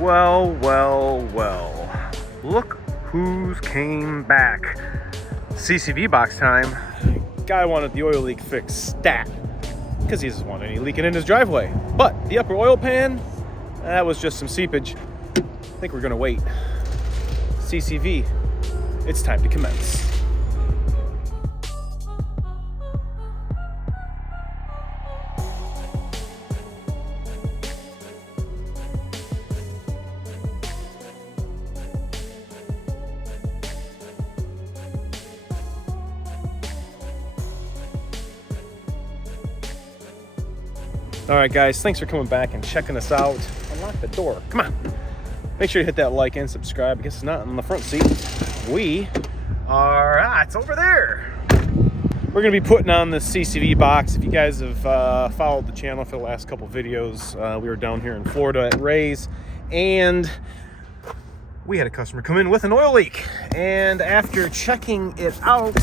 Well, well, well. Look who's came back. CCV box time. Guy wanted the oil leak fixed stat because he doesn't want any leaking in his driveway. But the upper oil pan, that was just some seepage. I think we're gonna wait. CCV, it's time to commence. All right, guys, thanks for coming back and checking us out. Unlock the door. Come on. Make sure you hit that like and subscribe. I guess it's not in the front seat. We are, it's over there. We're going to be putting on the CCV box. If you guys have followed the channel for the last couple videos, we were down here in Florida at Ray's, and we had a customer come in with an oil leak. And after checking it out,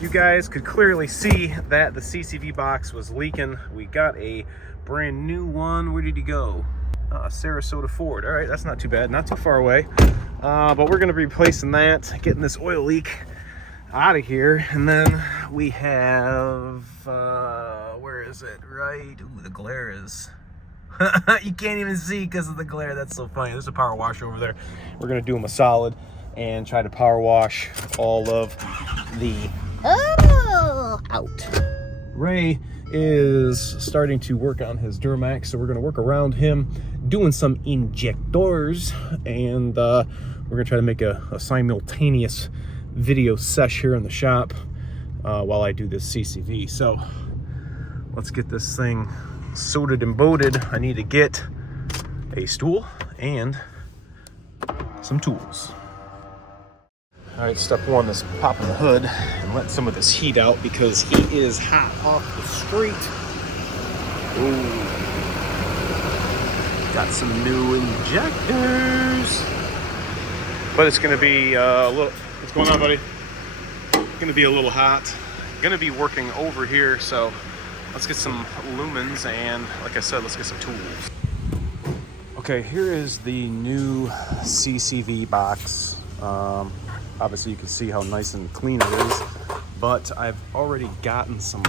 you guys could clearly see that the CCV box was leaking. We got a brand new one. Where did he go? Sarasota Ford. All right, that's not too bad, not too far away. But we're gonna be replacing that, getting this oil leak out of here. And then we have, where is it? Right, ooh, the glare is, you can't even see because of the glare. That's so funny. There's a power washer over there. We're gonna do them a solid and try to power wash all of the out. Ray is starting to work on his Duramax, so we're going to work around him doing some injectors, and we're going to try to make a simultaneous video sesh here in the shop while I do this CCV. So let's get this thing soldiered and bolted. I need to get a stool and some tools. All right, step one is popping the hood and let some of this heat out because he is hot off the street. Ooh. Got some new injectors. But it's gonna be a little, what's going on, buddy? It's gonna be a little hot. Gonna be working over here, so let's get some lumens and, like I said, let's get some tools. Okay, here is the new CCV box. Obviously you can see how nice and clean it is, but I've already gotten some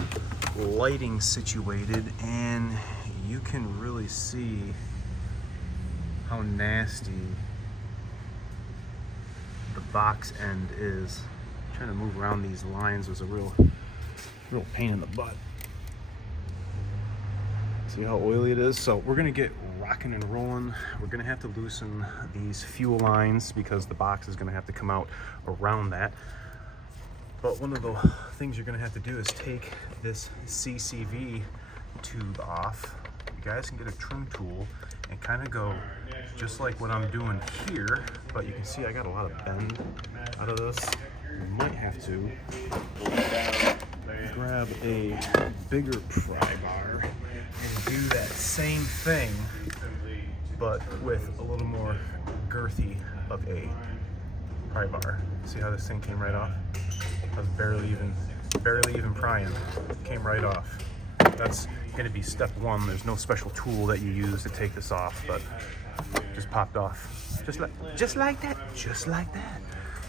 lighting situated and you can really see how nasty the box end is. Trying to move around these lines was a real pain in the butt. See how oily it is? So we're gonna get rocking and rolling. We're gonna have to loosen these fuel lines because the box is gonna have to come out around that. But one of the things you're gonna have to do is take this CCV tube off. You guys can get a trim tool and kind of go just like what I'm doing here, but you can see I got a lot of bend out of this. You might have to grab a bigger pry bar and do that same thing, but with a little more girthy of a pry bar. See how this thing came right off? I was barely even prying. It came right off. That's going to be step one. There's no special tool that you use to take this off, but just popped off. Just like that.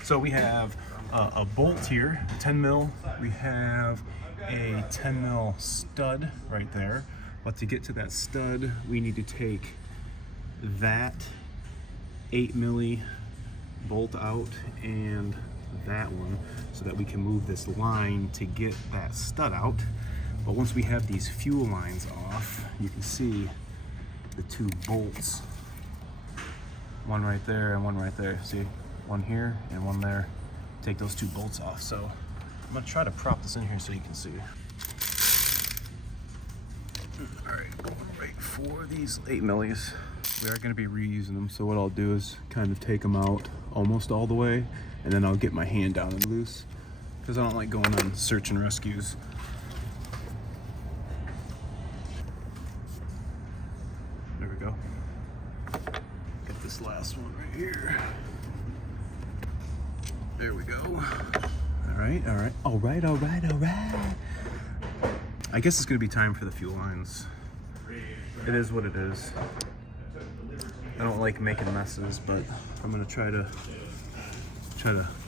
So we have a bolt here, 10 mil. We have a 10 mil stud right there. But to get to that stud, we need to take that 8 milli bolt out and that one so that we can move this line to get that stud out. But once we have these fuel lines off, you can see the two bolts. One right there and one right there. See, one here and one there. Take those two bolts off. So I'm gonna try to prop this in here so you can see. All right, going right for these 8 millis. We are going to be reusing them, so what I'll do is kind of take them out almost all the way, and then I'll get my hand down and loose, because I don't like going on search and rescues. There we go. Get this last one right here. There we go. All right. I guess it's gonna be time for the fuel lines. It is what it is. I don't like making messes, but I'm gonna try to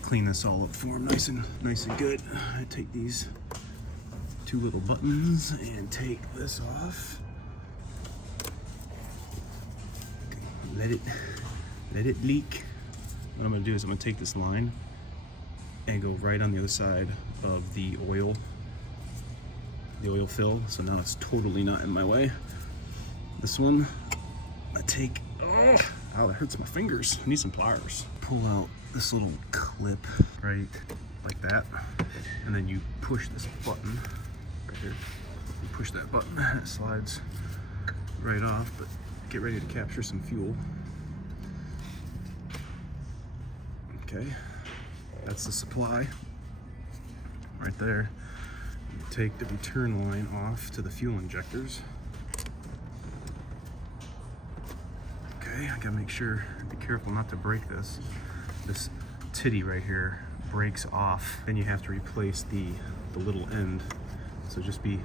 clean this all up for them nice and good. I take these two little buttons and take this off. Let it leak. What I'm gonna do is I'm gonna take this line and go right on the other side of the oil fill. So now it's totally not in my way. This one, I take, oh, ow, that hurts my fingers. I need some pliers. Pull out this little clip right like that, and then you push this button right here. You push that button, and it slides right off, but get ready to capture some fuel. Okay, that's the supply right there. You take the return line off to the fuel injectors. Okay, I gotta make sure, be careful not to break this. This titty right here breaks off, then you have to replace the little end. So just be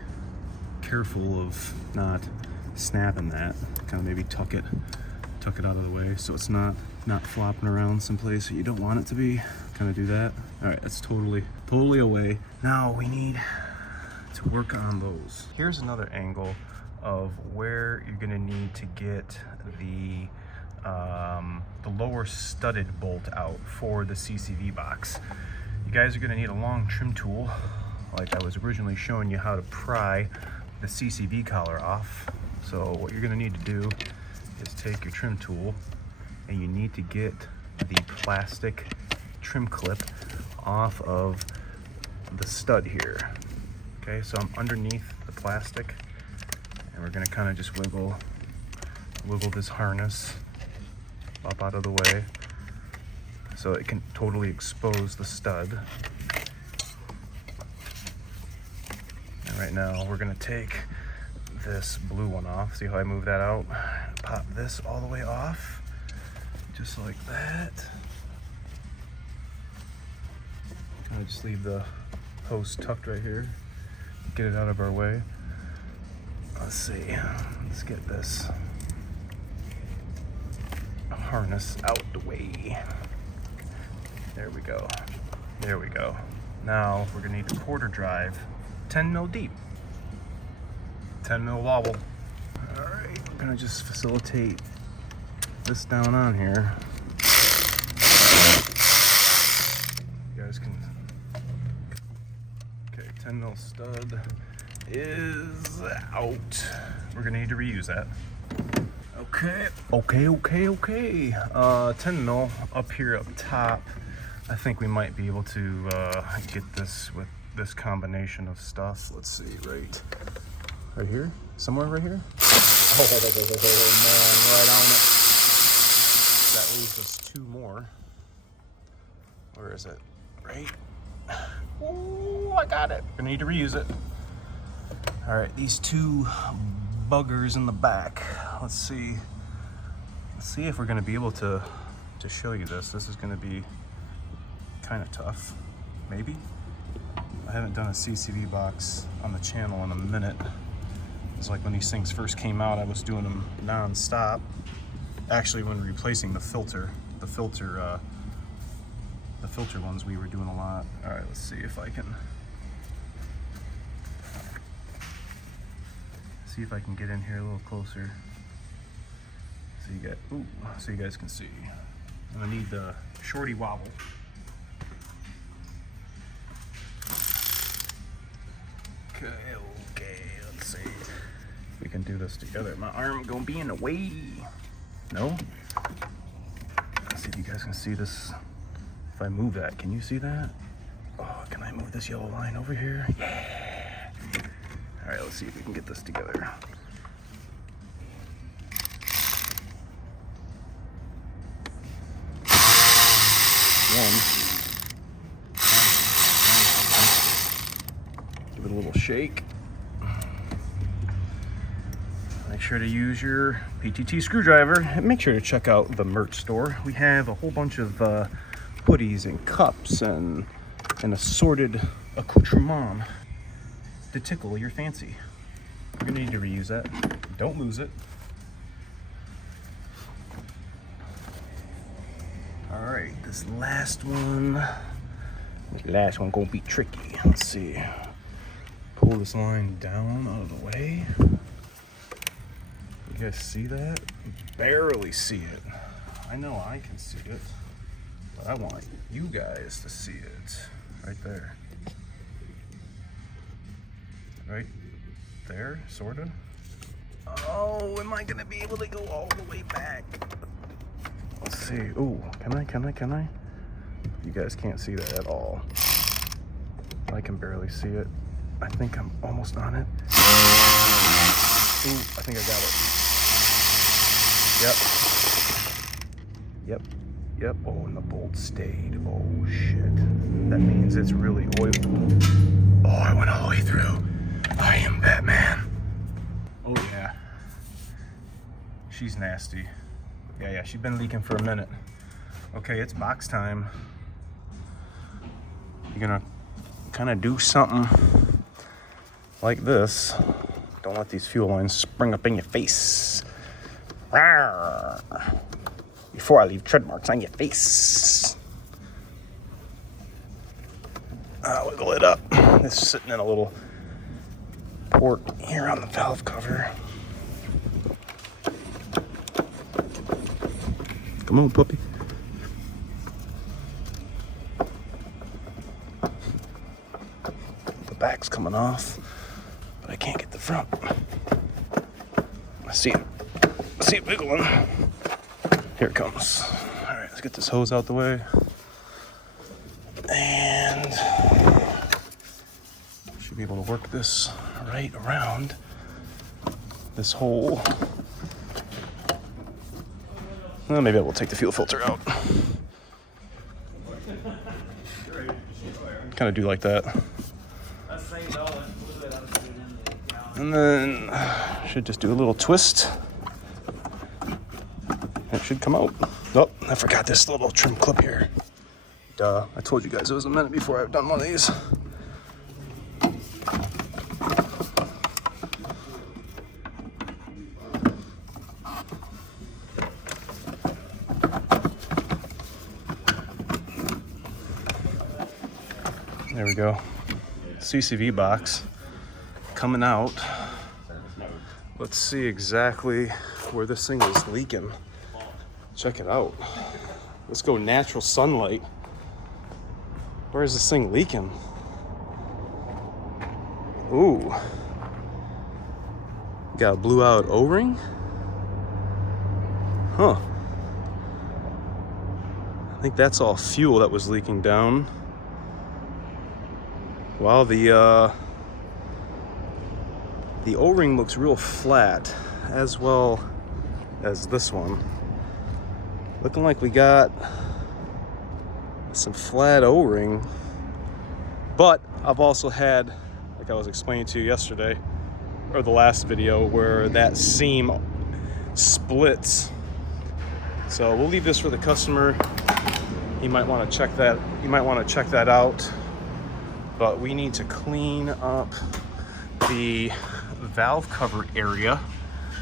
careful of not snapping that. Kind of maybe tuck it out of the way so it's not flopping around someplace that you don't want it to be. Kind of do that. All right, that's totally away. Now we need to work on those. Here's another angle of where you're gonna need to get the lower studded bolt out for the CCV box. You guys are gonna need a long trim tool, like I was originally showing you how to pry the CCV collar off. So what you're gonna need to do is take your trim tool and you need to get the plastic trim clip off of the stud here. Okay, so I'm underneath the plastic and we're gonna kind of just wiggle this harness up out of the way so it can totally expose the stud. And right now we're gonna take this blue one off. See how I move that out? Pop this all the way off, just like that. I just leave the hose tucked right here. Get it out of our way. Let's see. Let's get this harness out the way. There we go. There we go. Now we're gonna need a quarter drive, 10 mil deep, 10 mil wobble. All right, we're gonna just facilitate this down on here. You guys can, okay, 10 mil stud is out. We're gonna need to reuse that. Okay. 10 mil up here up top. I think we might be able to get this with this combination of stuff. Let's see, right here? Somewhere right here? Oh man, right on it. That leaves us two more. Where is it? Right? Oh, I got it. Gonna need to reuse it. All right, these two buggers in the back. Let's see if we're gonna be able to show you this. This is gonna be kind of tough, maybe. I haven't done a CCV box on the channel in a minute. It's like when these things first came out, I was doing them non-stop. Actually, when replacing the filter ones, we were doing a lot. All right, let's see if I can get in here a little closer. So you guys can see. I'm gonna need the shorty wobble. Okay, let's see. We can do this together. My arm gonna be in the way. No? Let's see if you guys can see this. If I move that, can you see that? Oh, can I move this yellow line over here? Yeah. All right, let's see if we can get this together. Give it a little shake. Make sure to use your PTT screwdriver and make sure to check out the merch store. We have a whole bunch of hoodies and cups and assorted accoutrement to tickle your fancy. You're gonna need to reuse that. Don't lose it. All right, this last one gonna be tricky. Let's see. Pull this line down out of the way. You guys see that? Barely see it. I know I can see it, but I want you guys to see it. Right there. Right there, sorta. Oh, am I gonna be able to go all the way back? Let's see. Ooh, can I? You guys can't see that at all. I can barely see it. I think I'm almost on it. Ooh, I think I got it. Yep. Oh, and the bolt stayed. Oh, shit. That means it's really oily. Oh, I went all the way through. I am Batman. Oh, yeah. She's nasty. Yeah, she's been leaking for a minute. Okay, it's box time. You're gonna kind of do something like this. Don't let these fuel lines spring up in your face. Rawr. Before I leave tread marks on your face. Wiggle it up. It's sitting in a little port here on the valve cover. Come on, puppy. The back's coming off, but I can't get the front. I see it wiggling. Here it comes. All right, let's get this hose out the way. And should be able to work this right around this hole. Well, maybe I will take the fuel filter out. Kind of do like that. And then should just do a little twist. It should come out. Oh, I forgot this little trim clip here. Duh, I told you guys it was a minute before I've done one of these. There we go. CCV box coming out. Let's see exactly where this thing is leaking. Check it out. Let's go natural sunlight. Where is this thing leaking? Ooh. Got a blew out O-ring? Huh. I think that's all fuel that was leaking down. Wow, the O-ring looks real flat, as well as this one. Looking like we got some flat O-ring, but I've also had, like I was explaining to you yesterday, or the last video, where that seam splits. So we'll leave this for the customer. He might want to check that. You might want to check that out. But we need to clean up the valve cover area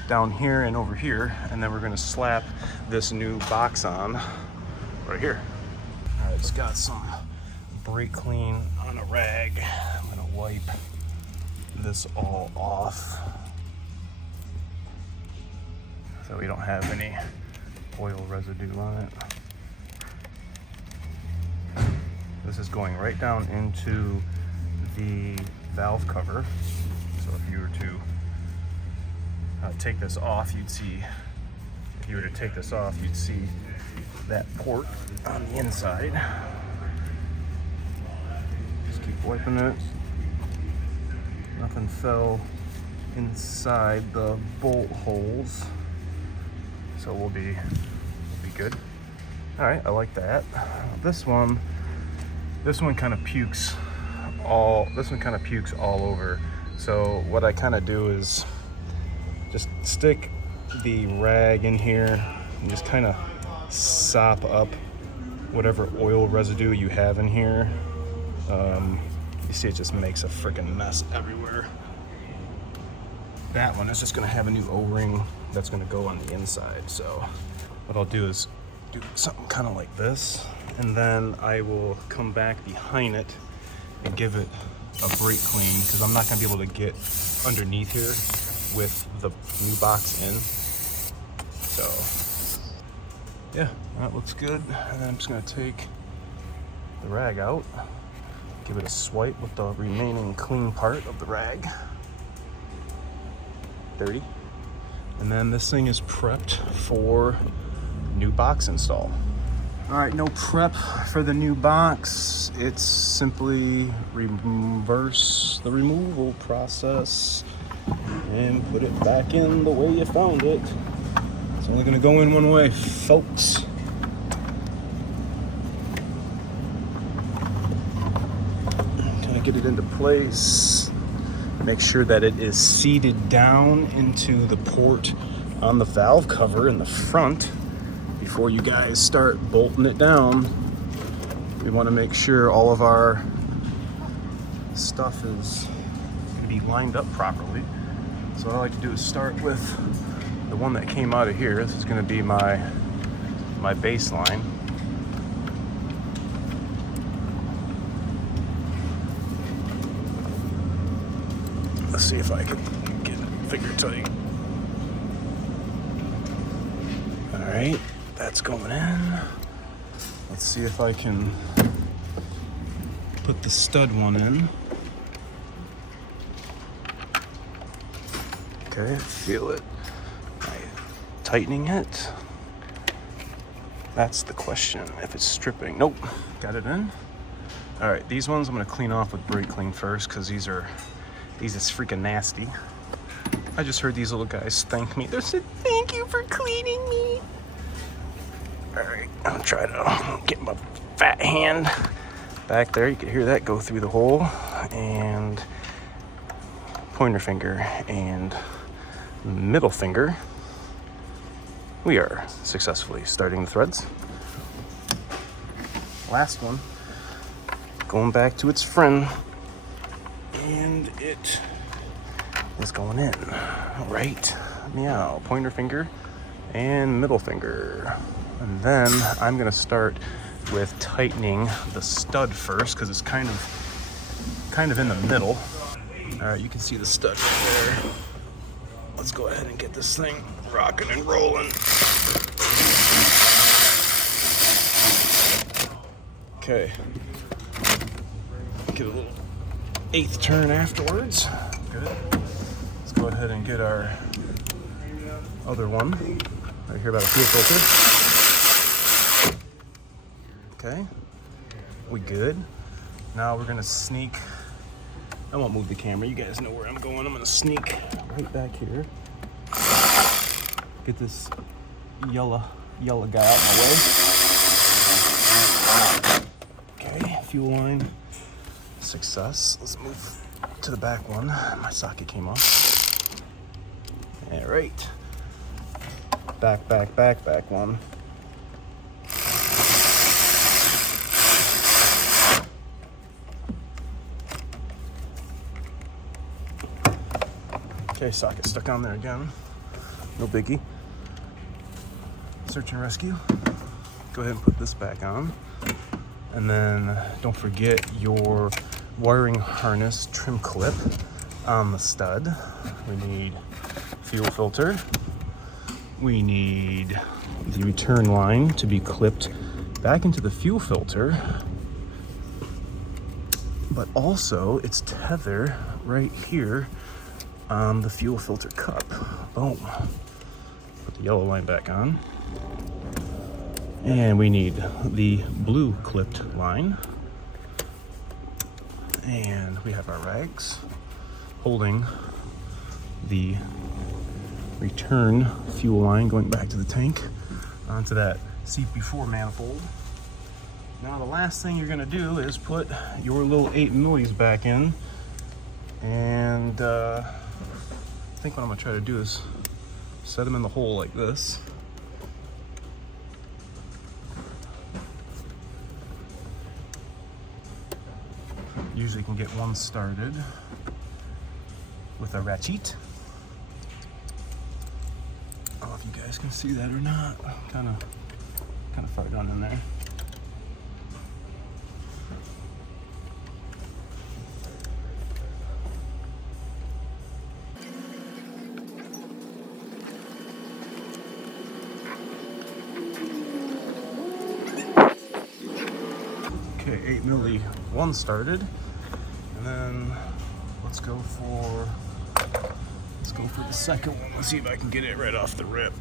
down here and over here, and then we're going to slap this new box on right here. All right, it's got some brake clean on a rag. I'm going to wipe this all off so we don't have any oil residue on it. This is going right down into the valve cover. So if you were to take this off, you'd see, if you were to take this off, you'd see that port on the inside. Just keep wiping it. Nothing fell inside the bolt holes. So we'll be good. All right, I like that. This one kind of pukes all over. So what I kind of do is just stick the rag in here and just kind of sop up whatever oil residue you have in here. You see, it just makes a freaking mess everywhere. That one is just gonna have a new O-ring that's gonna go on the inside. So what I'll do is do something kind of like this, and then I will come back behind it and give it a brake clean, because I'm not going to be able to get underneath here with the new box in. So yeah, that looks good. And then I'm just going to take the rag out, give it a swipe with the remaining clean part of the rag. Dirty. And then this thing is prepped for new box install. All right, no prep for the new box. It's simply reverse the removal process and put it back in the way you found it. It's only gonna go in one way, folks. Kind of get it into place. Make sure that it is seated down into the port on the valve cover in the front. Before you guys start bolting it down, we want to make sure all of our stuff is going to be lined up properly. So what I like to do is start with the one that came out of here. This is going to be my baseline. Let's see if I can get it figure tight. All right, that's going in. Let's see if I can put the stud one in. Okay, feel it. Tightening it. That's the question, if it's stripping. Nope, got it in. All right, these ones I'm gonna clean off with brake clean first, because these is freaking nasty. I just heard these little guys thank me. They said, "Thank you for cleaning me." All right, I'll try to get my fat hand back there. You can hear that go through the hole. And pointer finger and middle finger. We are successfully starting the threads. Last one, going back to its friend. And it is going in. All right, meow. Pointer finger and middle finger. And then I'm gonna start with tightening the stud first, because it's kind of in the middle. All right, you can see the stud right there. Let's go ahead and get this thing rocking and rolling. Okay. Get a little 1/8 turn afterwards. Good. Let's go ahead and get our other one right here by the fuel filter. Okay, we good. Now we're gonna sneak. I won't move the camera. You guys know where I'm going. I'm gonna sneak right back here. Get this yellow guy out of my way. Okay, fuel line. Success. Let's move to the back one. My socket came off. All right. Back one. Okay, socket stuck on there again. No biggie. Search and rescue. Go ahead and put this back on. And then don't forget your wiring harness trim clip on the stud. We need fuel filter. We need the return line to be clipped back into the fuel filter, but also its tether right here on the fuel filter cup. Boom. Put the yellow line back on. And we need the blue clipped line. And we have our rags holding the return fuel line going back to the tank onto that CP4 manifold. Now the last thing you're gonna do is put your little 8 millis back in. And I think what I'm gonna try to do is set them in the hole like this. Usually can get one started with a ratchet. I don't know if you guys can see that or not. Kind of kind of far down in there. Okay, 8 milli one started, and then let's go for the second one. Let's see if I can get it right off the rip.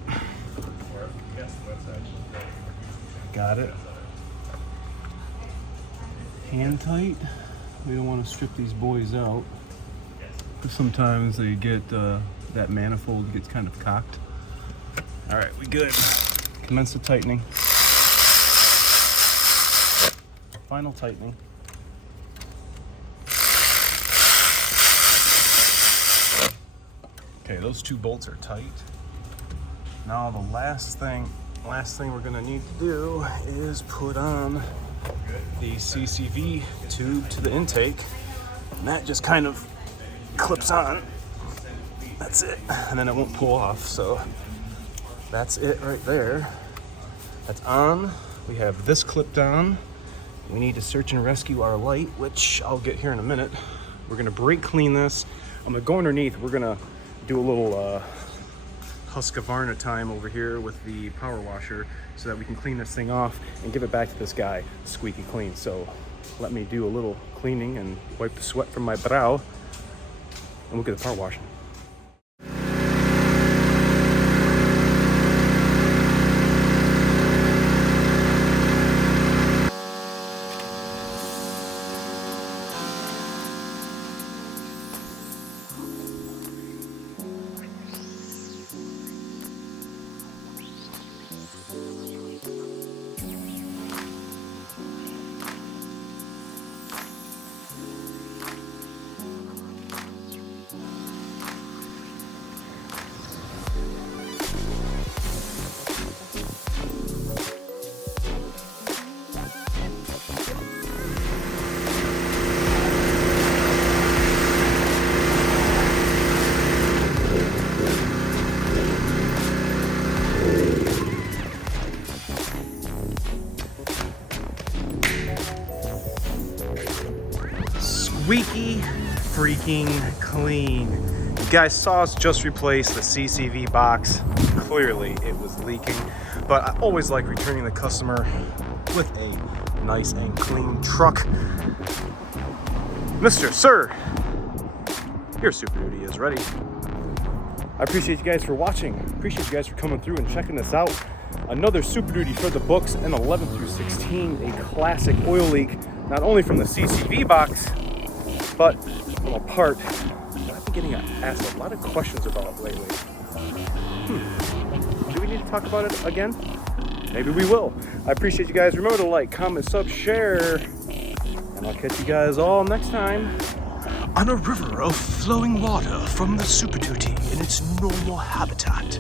Got it. Hand tight. We don't want to strip these boys out. Sometimes they get that manifold gets kind of cocked. All right, we good. Commence the tightening. Final tightening. Okay, those two bolts are tight. Now the last thing we're gonna need to do is put on the CCV tube to the intake, and that just kind of clips on. That's it, and then it won't pull off. So that's it right there. That's on. We have this clipped on. We need to search and rescue our light, which I'll get here in a minute. We're gonna brake clean this. I'm gonna go underneath. We're gonna do a little Husqvarna time over here with the power washer so that we can clean this thing off and give it back to this guy squeaky clean. So let me do a little cleaning and wipe the sweat from my brow, and we'll get the power washing. Squeaky freaking clean. You guys saw us just replace the CCV box. Clearly it was leaking, but I always like returning the customer with a nice and clean truck. Mr. Sir, your Super Duty is ready. I appreciate you guys for watching. Appreciate you guys for coming through and checking this out. Another Super Duty for the books, an 11 through 16, a classic oil leak, not only from the CCV box, but from a part that I've been getting asked a lot of questions about lately. Do we need to talk about it again? Maybe we will. I appreciate you guys. Remember to like, comment, sub, share, and I'll catch you guys all next time on a river of flowing water from the Super Duty in its normal habitat.